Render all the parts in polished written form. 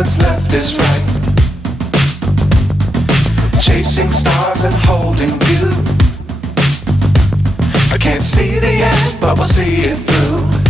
what's left is right. Chasing stars and holding you. I can't see the end, but we'll see it through.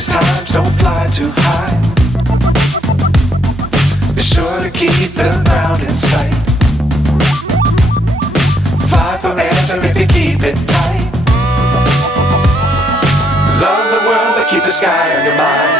Times don't fly too high. Be sure to keep the ground in sight. Fly forever if you keep it tight. Love the world but keep the sky on your mind.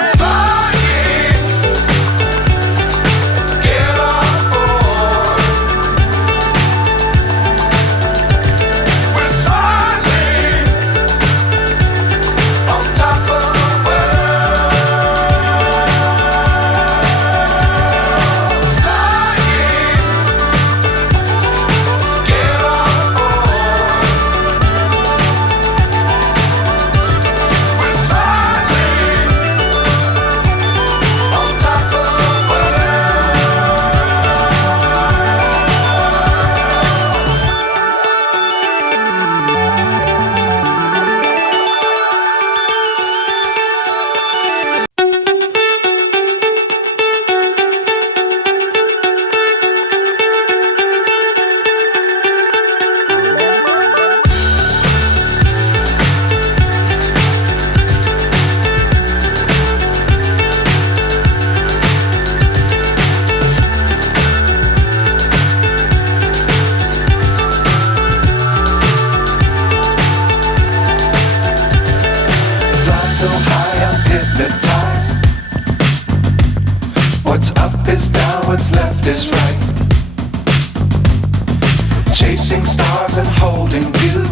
So high I'm hypnotized. What's up is down, what's left is right. Chasing stars and holding you.